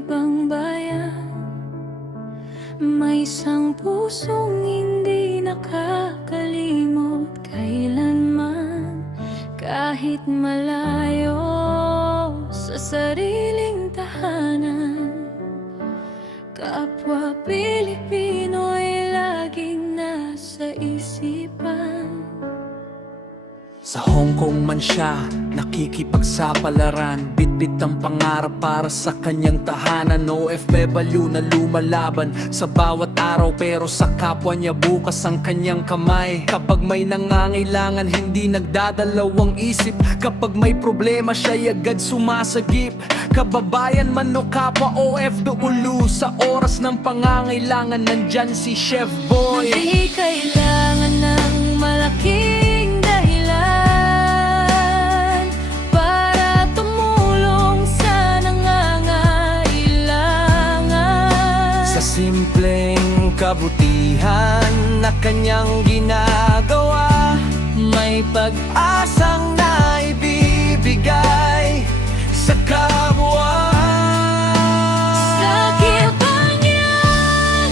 ibang bayan, may isang pusong hindi nakakalimot kailanman. Kahit malayo sa sariling tahanan, kapwa Pilipino'y laging nasa isipan. Sa Hong Kong man siya nakikipagsapalaran, bitbit ang pangarap para sa kanyang tahanan. OFW na lumalaban sa bawat araw, pero sa kapwa niya bukas ang kanyang kamay. Kapag may nangangailangan, hindi nagdadalawang isip. Kapag may problema, siya'y agad sumasagip. Kababayan man o kapwa OFW, sa oras ng pangangailangan, nandyan si Chef Boy. Hindi kailangan ng malaking dahilan para tumulong sa nangangailangan. Sa simpleng kabutihan na kanyang ginagawa, may pag-asang naibibigay sa kapwa. Sa kibang yan,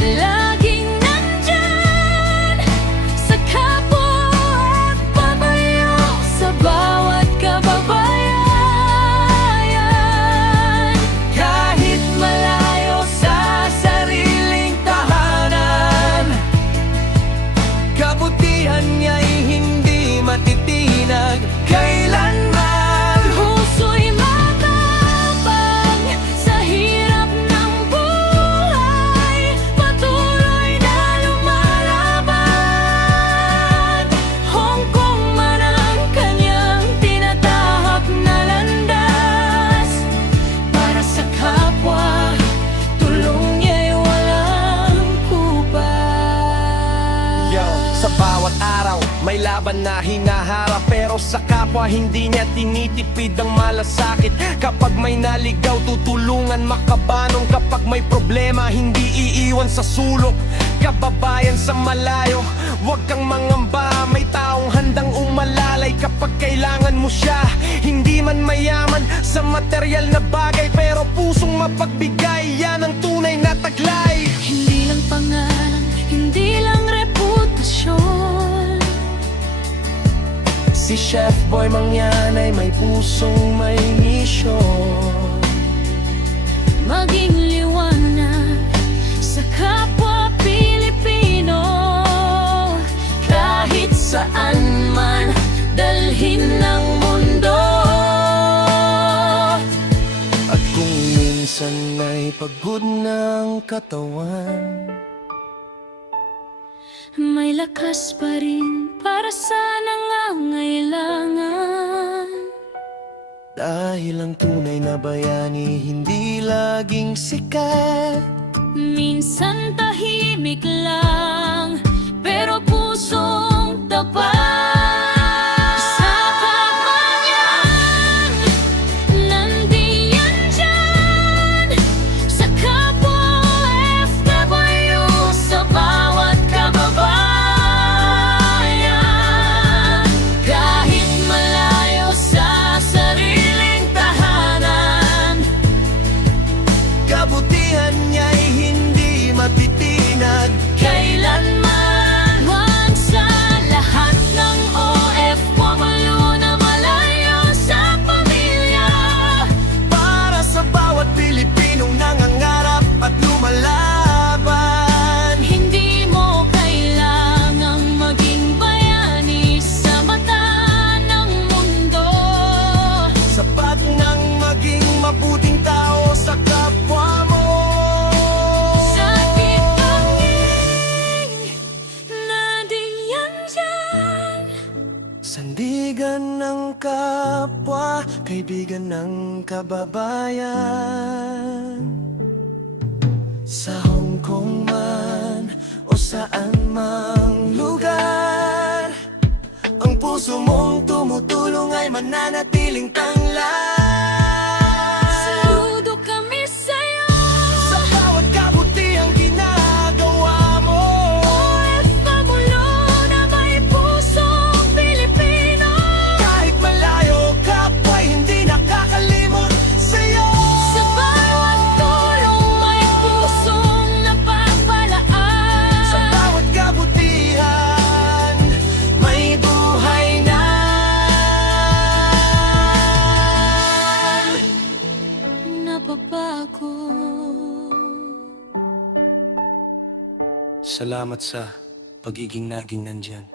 laging nandyan, sa kapwa at pabayo sa bawat kababayan. Kahit malayo sa sariling tahanan, kabutihan niya'y hindi matitinag kailanman. Puso'y matapang sa hirap ng buhay, patuloy na lumalaban. Hong Kong man ang kanyang tinatahak na landas, para sa kapwa, tulong niya'y walang kupal. Yo, sa bawat araw may laban na hinaharap, pero sa kapwa hindi niya tinitipid ang malasakit. Kapag may naligaw, tutulungan makabanong. Kapag may problema, hindi iiwan sa sulok. Kababayan sa malayo, huwag kang mangamba, may taong handang umalalay kapag kailangan mo siya. Hindi man mayaman sa material na bagay, pero pusong mapagbigay, yan ang tunay na taglay. Hindi lang pangalan, hindi lang reputasyon. Si Chef Boy Mangyan ay may pusong may misyon. Maging liwanag sa kapwa Pilipino, kahit saan man dalhin ng mundo. At kung minsan ay pagod ng katawan, may lakas pa rin para sa nangangailangan. dahil ang tunay na bayani hindi laging sikat. Minsan tahimik lang, pero pusong tapat. Sa kamanyan, nandiyan dyan, sa kapwa OFW, sa bawat kababayan. Kahit malayo sa sariling tahanan, Kabutihan niya'y hindi matitinag kailanman. Huwag sa lahat ng OFW na malayo sa pamilya, para sa bawat Pilipinong nangangarap at lumalaban. hindi mo kailangang maging bayani sa mata ng mundo. Sapat nang maging mabuting tao sa kapwa mo. Sa tipanging nandiyan dyan, Sandigan ng kapwa, kaibigan ng kababayan. Sa Hong Kong man o saan mang lugar, ang puso mong tumutulong ay mananatiling tanglan. saludo kami sa'yo. Sa bawat kabutihang ginagawa mo, OFW na may pusong Pilipino, kahit malayo kapwa hindi nakakalimot sa'yo. sa bawat Salamat sa pagiging naging nandyan.